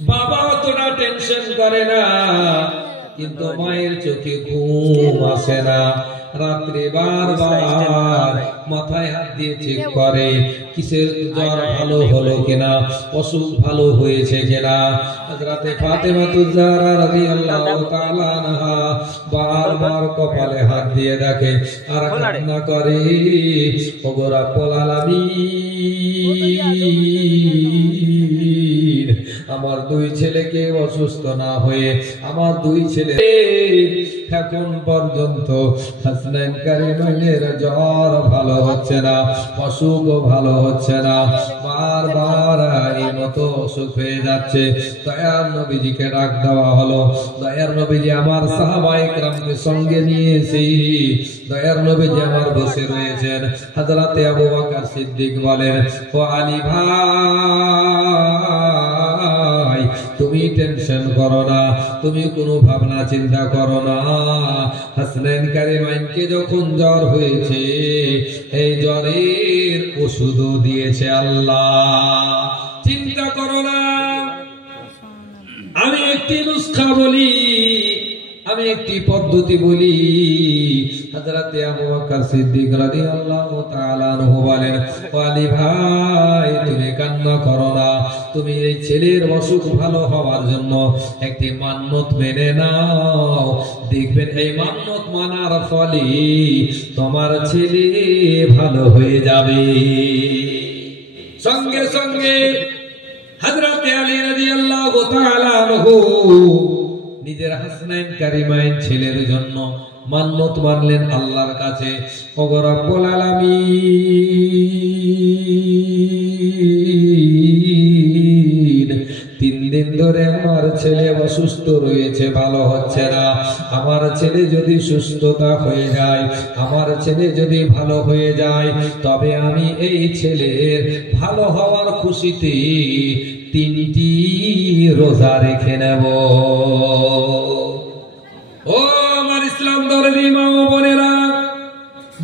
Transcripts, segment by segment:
বাবা অতটা টেনশন করে না, কিন্তু মায়ের চোখে ঘুম আসে না। রাত্রে বারবার মাথায় হাত দিয়ে চেক করে কিসের জ্বর ভালো হলো কিনা, অসুখ ভালো হয়েছে কিনা। হযরতে ফাতেমাতুজ জাহরা রাদিয়াল্লাহু তাআলা আনহা বারবার কপালে হাত দিয়ে দেখে আর কান্না করে, ওগো রাব্বুল আলামিন, আমার দুই ছেলেকে অসুস্থ না হয়ে আমার দুই ছেলে এখন পর্যন্ত হাসনাইন কারিমাইনের জ্বর ভালো হচ্ছে না, অসুখ ভালো হচ্ছে না, বারবার এই মতো অসুখ হয়ে যাচ্ছে। দয়ার নবীজিকে ডাক দেওয়া হলো। দয়ার নবীজি আমার সাহাবায়ে কেরামকে সঙ্গে নিয়েছি। দয়ার নবীজি আমার বসে রয়েছেন। হযরতে আবু বকর সিদ্দিক বলেন, ও আলী ভাই, তুমি টেনশন করো না, তুমি কোনো ভাবনা চিন্তা করো না। হাসনাইন কারিমাইনকে যখন জ্বর হয়েছে, এই জ্বরের ওষুধও দিয়েছে আল্লাহ। চিন্তা করো না। আমি একটি নুসখা বলি, আমি একটি পদ্ধতি বলি। হযরতে আবু বকর সিদ্দিক রাদিয়াল্লাহু তাআলা আনহু বলেন, ও আলী ভাই, তুমি কান্না করো না, তুমি এই ছেলের অসুখ ভালো হওয়ার জন্য একটি মান্নত মেনে নাও। দেখবেন এই মান্নত মানার ফলে তোমার ছেলে ভালো হয়ে যাবে। সঙ্গে সঙ্গে হযরতে আলী রাদিয়াল্লাহু তাআলা আনহু নিজের হাসনাইন কারিমাইন ছেলের জন্য মান্নত মানলেন আল্লাহর কাছে। ওগো রব্বুল আলামিন, 3 দিন ধরে আমার ছেলে অসুস্থ রয়েছে, ভালো হচ্ছে না। আমার ছেলে যদি সুস্থতা হয়ে যায়, আমার ছেলে যদি ভালো হয়ে যায়, তবে আমি এই ছেলের ভালো হওয়ার খুশিতে 3টি রোজা রেখে নেব। ও আমার ইসলাম ধর্মী মা ও বোনেরা,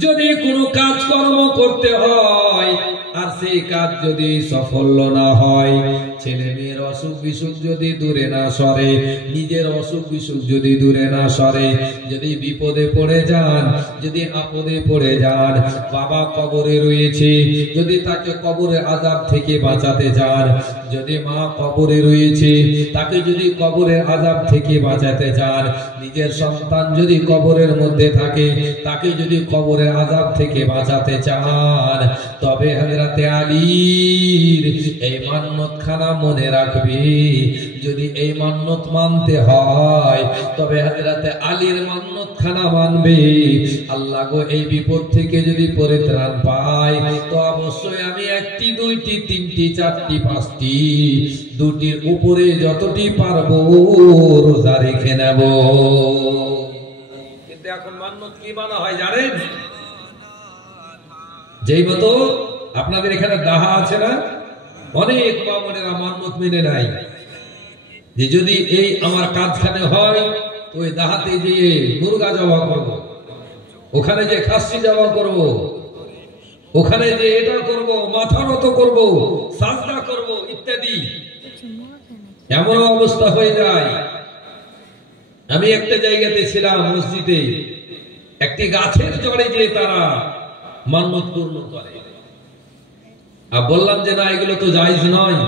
যদি কোনো কাজকর্ম করতে হয় আর সেই কাজ যদি সফল না হয়, ছেলে মেয়ের অসুখ বিসুখ যদি দূরে না সরে, নিজের অসুখ বিসুখ যদি দূরে না সরে, যদি বিপদে পড়ে যান, যদি আপদে পড়ে যান, বাবা কবরে রয়েছে, যদি তাকে কবরের আযাব থেকে বাঁচাতে চান, যদি মা কবরে রয়েছে, তাকে যদি কবরের আযাব থেকে বাঁচাতে চান, নিজের সন্তান যদি কবরের মধ্যে থাকে, তাকে যদি কবরের আযাব থেকে বাঁচাতে চান, তবে হযরতে আলীর এই মান্নত খানা মনে রাখবে। যদি এই মান্নত মানতে হয়, তবে হযরতে আলীর মান্নত খানা মানবে। আল্লাহ গো, এই বিপদ থেকে যদি পরিত্রাণ পাই, তো অবশ্যই আমি 1টি 2টি 3টি 4টি 5টি, 2টির উপরে যতটি পারবো রোজা রেখে নেব। কিন্তু এখন মান্নত কি মানা হয় জানেন? যেই মতো আপনাদের এখানে দাহা আছে না, অনেক মা বোনেরা মান্নত মেনে নাই যে যদি এই আমার কাজখানে হয়, ওই দাহাতে গিয়ে মুরগা জবাই করব, ওখানে যে খাসি জবাই করব, ওখানে যে এটা করব, মাথা নত করব, সাজদা করব ইত্যাদি। এমন অবস্থা হয়ে যায়। আমি একটা জায়গাতে ছিলাম, মসজিদে, একটি গাছের জড়ে যে তারা মান্নত পূর্ণ করে। আর বললাম যে না, এগুলো তো জায়েজ নয়।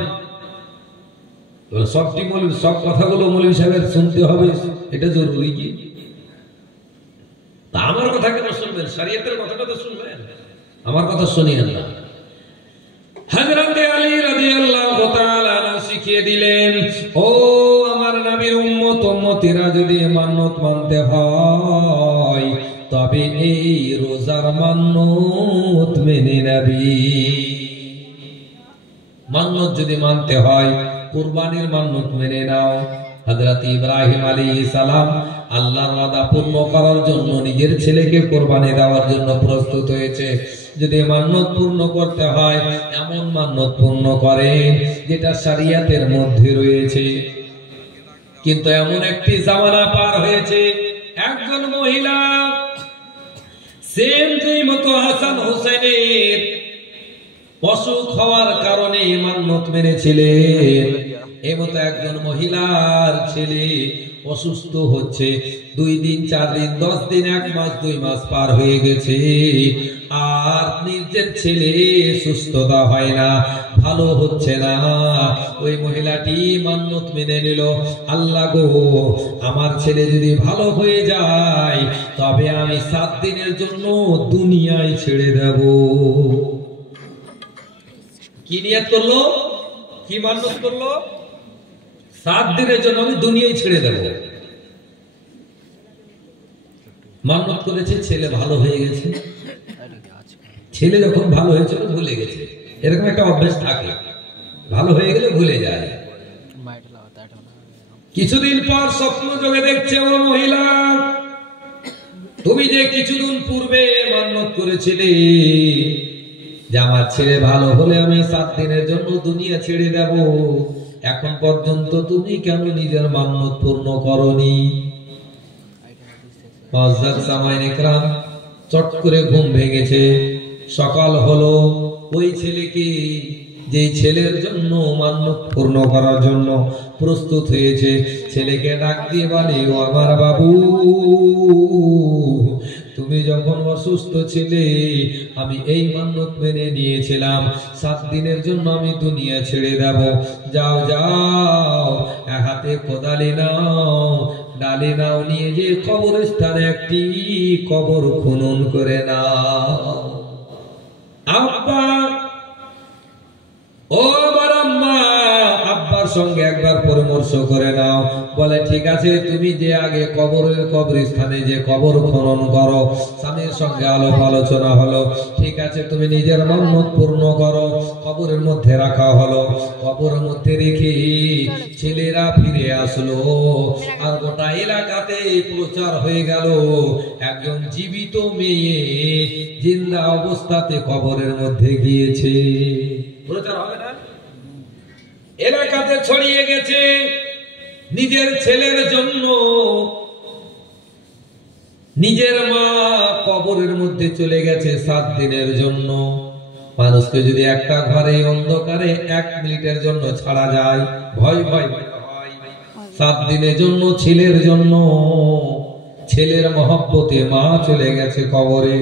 সবটি মৌলবি, সব কথাগুলো মৌলবি সাহেবের শুনতে হবে, এটা জরুরি কি? তা আমার কথা কেন শুনবেন? শরীয়তের কথাটা তো শুনবেন, আমার কথা শুনিয়েন না। হযরতে আলী রাদিয়াল্লাহু তাআলা শিখিয়ে দিলেন, ও আমার নবীর উম্মত উম্মতিরা, যদি মান্নত মানতে হয়, তবে এই রোজার মান্নত মেনে নেবি। মান্নত যদি মানতে হয়, কুরবানির মান্নত মেনে নাও। হযরত ইব্রাহিম আলাইহিস সালাম আল্লাহর ওয়াদা পূর্ণ করার জন্য নিজের ছেলেকে কুরবানি দেওয়ার জন্য প্রস্তুত হয়েছে। যদি মান্নত পূর্ণ করতে হয়, এমন মান্নত পূর্ণ করেন যেটা শরীয়তের মধ্যে রয়েছে। কিন্তু এমন একটি জামানা পার হয়েছে, একজন মহিলা সেম মতো হাসান হোসেনের অসুখ হওয়ার কারণে মান্যত মেনেছিলেন। এমতো একজন মহিলার ছেলে অসুস্থ হচ্ছে, 2 দিন 4 দিন 10 দিন 1 মাস 2 মাস পার হয়ে গেছে, আর নিজের ছেলে সুস্থতা হয় না, ভালো হচ্ছে না। ওই মহিলাটি মান্যত মেনে নিল, আল্লাহ গো, আমার ছেলে যদি ভালো হয়ে যায় তবে আমি 7 দিনের জন্য দুনিয়ায় ছেড়ে দেব। কি নিয়ত করলো, কি মান্যত করলো? 7 দিনের জন্য আমি দুনিয়ায় ছেড়ে দেব। মান্যত করেছে, ছেলে ভালো হয়ে গেছে। ছেলে যখন ভালো হয়েছিল ভুলে গেছে, এরকম একটা অভ্যাস থাকে, ভালো হয়ে গেলে ভুলে যায়। কিছুদিন পর স্বপ্ন যোগে দেখছে, ও মহিলা, তুমি যে কিছুদিন পূর্বে মান্যত করেছিলে যে আমার ছেলে ভালো হলে আমি 7 দিনের জন্য দুনিয়া ছেড়ে দেব, এখন পর্যন্ত তুমি কেন নিজের মান্যত পূর্ণ করনি? চট করে ঘুম ভেঙেছে, সকাল হলো। ওই ছেলেকে, যে ছেলের জন্য মান্যত পূর্ণ করার জন্য প্রস্তুত হয়েছে, ছেলেকে ডাক দিয়ে বলে, ও আমার বাবু, তুমি যখন অসুস্থ ছিলে আমি এই মান্যত মেনে নিয়েছিলাম, 7 দিনের জন্য আমি দুনিয়া ছেড়ে দেব। যাও যাও, হাতে কোদালি নাও, ডালি নাও, নিয়ে যে কবরস্থানে একটি কবর খনন করে নাও। আব্বা, ও আমার আম্মা, আব্বার সঙ্গে একবার পরামর্শ করে নাও। বলে, ঠিক আছে, তুমি যে আগে কবরস্থানে যে কবর খনন করো, স্বামীর সঙ্গে আলোচনা হলো, ঠিক আছে, তুমি নিজের মান্যত পূর্ণ করো। কবরের মধ্যে রাখা হলো, কবরের মধ্যে রেখে ছেলেরা ফিরে আসলো, আর গোটা এলাকাতে প্রচার হয়ে গেল, একজন জীবিত মেয়ে জিন্দা অবস্থাতে কবরের মধ্যে গিয়েছে। প্রচার হবে না? এলাকাতে ছড়িয়ে গেছে। নিজের ছেলের জন্য নিজের মা কবরের মধ্যে চলে গেছে 7 দিনের জন্য। মানুষকে যদি একটা ঘরে অন্ধকারে 1 মিনিটের জন্য ছাড়া যায়, ভয় ভয় হয়। 7 দিনের জন্য ছেলের জন্য, ছেলের মহব্বতে মা চলে গেছে কবরে।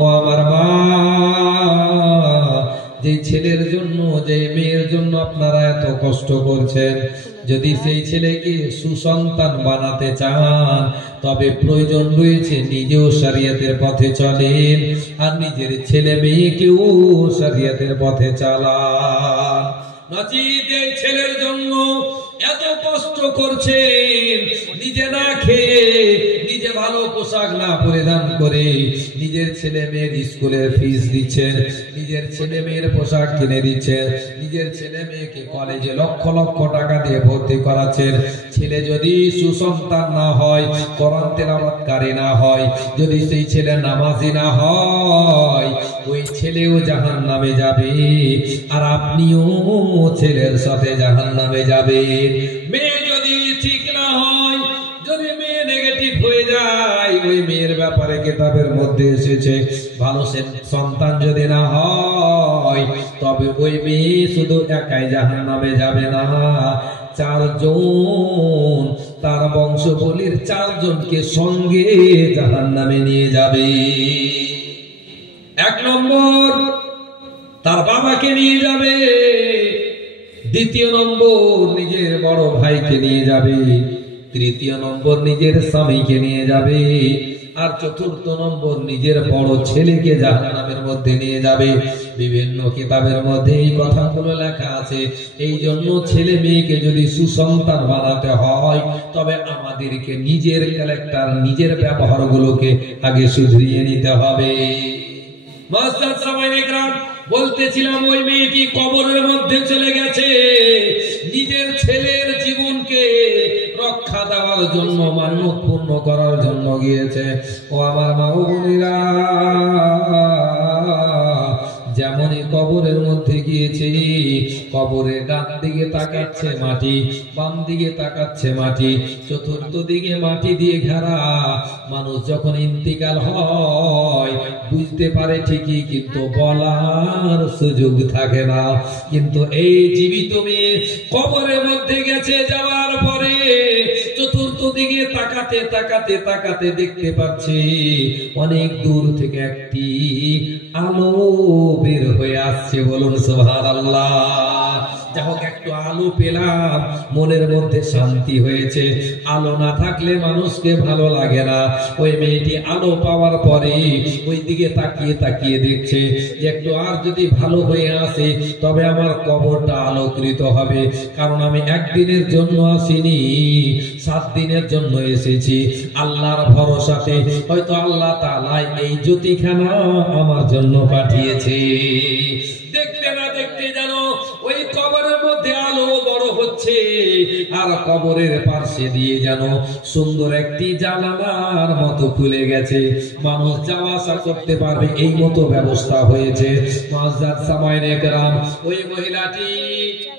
ও আমার মা, যে ছেলের জন্য, যে মেয়ের জন্য আপনারা এত কষ্ট করছেন, যদি সেই ছেলেকে সুসন্তান বানাতে চান তবে প্রয়োজন রয়েছে নিজেও শরিয়তের পথে চলেন, আর নিজের ছেলে মেয়েকেও শরিয়তের পথে চালান। নচিত এই ছেলের জন্য এত কষ্ট করছেন, নিজে না খেয়ে, নিজে ভালো পোশাক না পরিধান করে নিজের ছেলে মেয়ের স্কুলের ফিস দিচ্ছেন, নিজের ছেলে মেয়ের পোশাক কিনে দিচ্ছেন, নিজের ছেলে মেয়েকে কলেজে লক্ষ লক্ষ টাকা দিয়ে ভর্তি করাচ্ছেন। ছেলে যদি সুসন্তান না হয়, কোরআন তেলাওয়াতকারী না হয়, যদি সেই ছেলে নামাজি না হয়, ওই ছেলেও জাহান্নামে যাবে, আর আপনিও ছেলের সাথে জাহান্নামে যাবেন। মেয়ে যদি ঠিক না হয়, যদি মেয়ে নেগেটিভ হয়ে যায়, ওই মেয়ের ব্যাপারে কিতাবের মধ্যে এসেছে, ভালো সন্তান যদি না হয় তবে ওই মেয়ে শুধু একাই জাহান্নামে যাবে না, 4 জন তার বংশবলীর 4 জনকে সঙ্গে জাহান্নামে নিয়ে যাবে। 1 নম্বর তার বাবাকে নিয়ে যাবে, 2য় নম্বর নিজের বড় ভাইকে নিয়ে যাবে, 3য় নম্বর নিজের স্বামীকে নিয়ে যাবে, আর 4র্থ নম্বর নিজের বড় ছেলেকে জাহান্নামের মধ্যে নিয়ে যাবে। বিভিন্ন কিতাবের মধ্যে এই কথাগুলো লেখা আছে। এই জন্য ছেলে মেয়েকে যদি সুসন্তান বানাতে হয় তবে আমাদেরকে নিজের ক্যারেক্টার, নিজের ব্যবহারগুলোকে আগে শুধরিয়ে নিতে হবে। বলতেছিলাম, ওই মেয়েটি কবরের মধ্যে চলে গেছে, নিজের ছেলের জীবনকে রক্ষা দেওয়ার জন্য, মান্যত পূর্ণ করার জন্য গিয়েছে। ও আমার মা ও বোনেরা, এমনই কবরের মধ্যে গিয়েছে, কবরের ডান দিকে তাকাচ্ছে মাটি, বাম দিকে তাকাচ্ছে মাটি, চতুর্থ দিকে মাটি দিয়ে ঘেরা। মানুষ যখন ইন্তিকাল হয় বুঝতে পারে ঠিকই, কিন্তু বলার সুযোগ থাকে না। কিন্তু এই জীবিত মেয়ে কবরের মধ্যে গেছে, যাওয়ার পরে চতুর্থ দিকে তাকাতে তাকাতে তাকাতে দেখতে পাচ্ছি অনেক দূর থেকে একটি আলো বের হয়ে আসছে। বলুন সুবহানাল্লাহ। যাই হোক, একটু আলো পেলাম, মনের মধ্যে শান্তি হয়েছে। আলো না থাকলে মানুষকে ভালো লাগে না। ওই মেয়েটি আলো পাওয়ার পরে ওই দিকে তাকিয়ে তাকিয়ে দেখছে যে একটু আর যদি ভালো হয়ে আসে তবে আমার কবরটা আলোকৃত হবে। কারণ আমি একদিনের জন্য আসিনি, 7 দিনের জন্য এসেছি আল্লাহর ভরসাতে। হয়তো আল্লাহ তাআলা এই জ্যোতিখানা আমার জন্য পাঠিয়েছে। দেখতে না দেখতে যেন ওই কবরের মধ্যে আলো বড় হচ্ছে, আর কবরের পাশে দিয়ে যেন সুন্দর একটি জানালার মতো খুলে গেছে, মানুষ যাওয়া আসা করতে পারবে এই মতো ব্যবস্থা হয়েছে। মুআজ্জাজ সামাইনে কেরাম, ওই মহিলাটি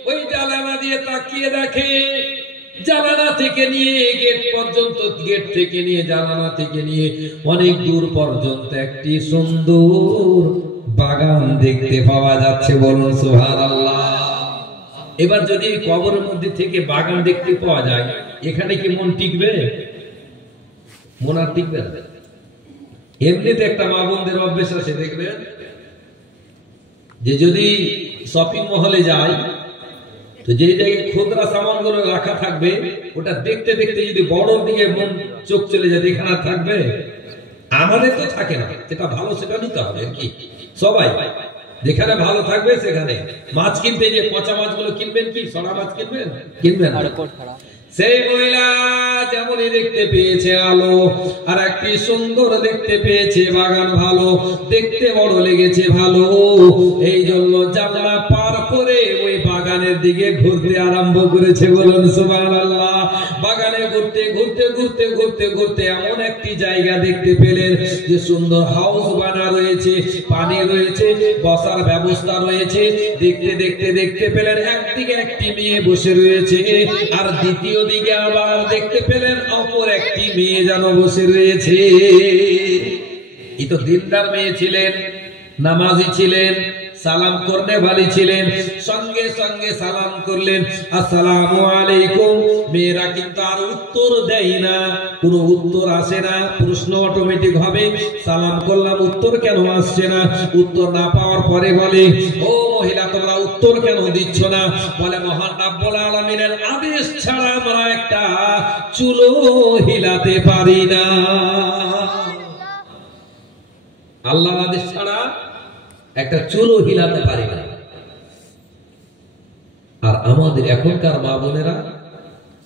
ওই জানালা দিয়ে তাকিয়ে দেখে, জানালা থেকে নিয়ে গেট পর্যন্ত, গেট থেকে নিয়ে জানালা থেকে নিয়ে অনেক দূর পর্যন্ত একটি সুন্দর বাগান দেখতে পাওয়া যাচ্ছে। বলুন সুবহানাল্লাহ। এবার যদি কবরের মধ্যে থেকে বাগান দেখতে পাওয়া যায়, এখানে কি মন টিকবে? মন আর টিকবে না। এমনিতে একটা মা বোনদের অভ্যেস আছে, দেখবেন যে যদি শপিং মহলে যায় তো যে জায়গায় খুচরা সামানগুলো রাখা থাকবে ওটা দেখতে দেখতে যদি বড়র দিকে মন চোখ চলে যায়, এখানে আর থাকবে? আমাদের তো থাকে না, যেটা ভালো সেটা নিতে হবে আর কি। সবাই যেখানে ভালো থাকবে সেখানে। মাছ কিনতে যে পচা মাছগুলো কিনবেন, কি সরা মাছ কিনবেন? কিনবেন না। সেই মহিলা যেমনই দেখতে পেয়েছে আলো, আর একটি সুন্দর দেখতে পেয়েছে বাগান, ভালো দেখতে, বড় লেগেছে ভালো, এই জন্য জানলা পার করে ওই বাগানের দিকে ঘুরতে আরম্ভ করেছে। বলুন সুবহানাল্লাহ। বাগানে ঘুরতে ঘুরতে ঘুরতে ঘুরতে ঘুরতে এমন একটি জায়গা দেখতে পেলেন যে সুন্দর হাউস বানা রয়েছে, পানি রয়েছে, বসার ব্যবস্থা রয়েছে। দেখতে দেখতে দেখতে পেলেন একদিকে একটি মেয়ে বসে রয়েছে, আর দ্বিতীয় দিকে আবার দেখতে পেলেন অপর একটি মেয়ে যেন বসে রয়েছে। এই তো দিনদার মেয়ে ছিলেন, নামাজি ছিলেন, সালাম করনে वाली ছিলেন, সঙ্গে সঙ্গে সালাম করলেন, আসসালামু আলাইকুম। মেয়েরা কিন্তু আর উত্তর দেয় না, কোনো উত্তর আসে না, প্রশ্ন অটোমেটিক হবে। সালাম করলাম, উত্তর কেন আসছে না? উত্তর না পাওয়ার পরে বলে, ও মহিলা তোমরা উত্তর কেন দিচ্ছ না? বলে, মহান রব্বুল আলামিনের আদেশ ছাড়া আমরা একটা চুলো হিলাতে পারি না। আল্লাহর আদেশ ছাড়া একটা চুলো হিলাতে পারি না। আর আমাদের এখনকার মা বোনেরা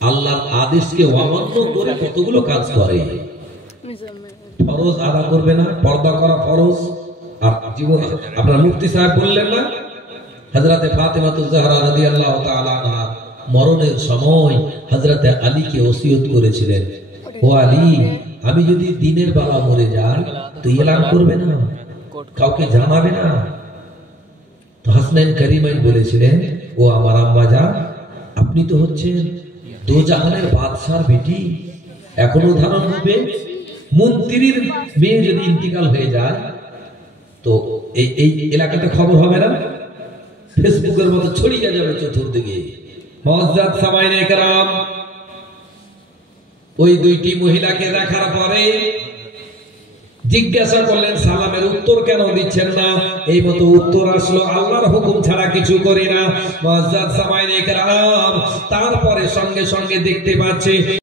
আল্লাহর আদেশকে অমান্য করে কতগুলো কাজ করে। ফরজ আদা করবে না, পর্দা করা ফরজ। আর জীবন আপনার মুফতি সাহেব বললেন না, হযরতে ফাতেমাতুজ জাহরা রাদিয়াল্লাহু তাআলা আনহা মরণের সময় হযরতে আলীকে ওসিয়ত করেছিলেন, ও আলী, আমি যদি দিনের বেলা মরে যাই তো এলান করবে না, কাউকে জানাবে না। তো হাসনাইন কারিমাইন বলেছিলেন, ও আমার আম্মা জান, আপনি তো হচ্ছেন দোজাহানের বাদশার বেটি, এখনো ধারণ হবে। মন্ত্রীর মেয়ে যদি ইন্তিকাল হয়ে যায় তো এই এলাকাতে খবর হবে না, ফেসবুকের মতো ছড়িয়ে যাবে চতুর্দিকে। মুআজ্জাজ সামাইনে কেরাম, ওই দুইটি মহিলাকে দেখার পরে জিজ্ঞাসা করলেন, সালামের উত্তর কেন দিচ্ছেন না? এই মতো উত্তর আসলো, আল্লাহর হুকুম ছাড়া কিছু করি না। মুআজ্জাজ সামাইনে কেরাম তারপরে সঙ্গে সঙ্গে দেখতে পাচ্ছে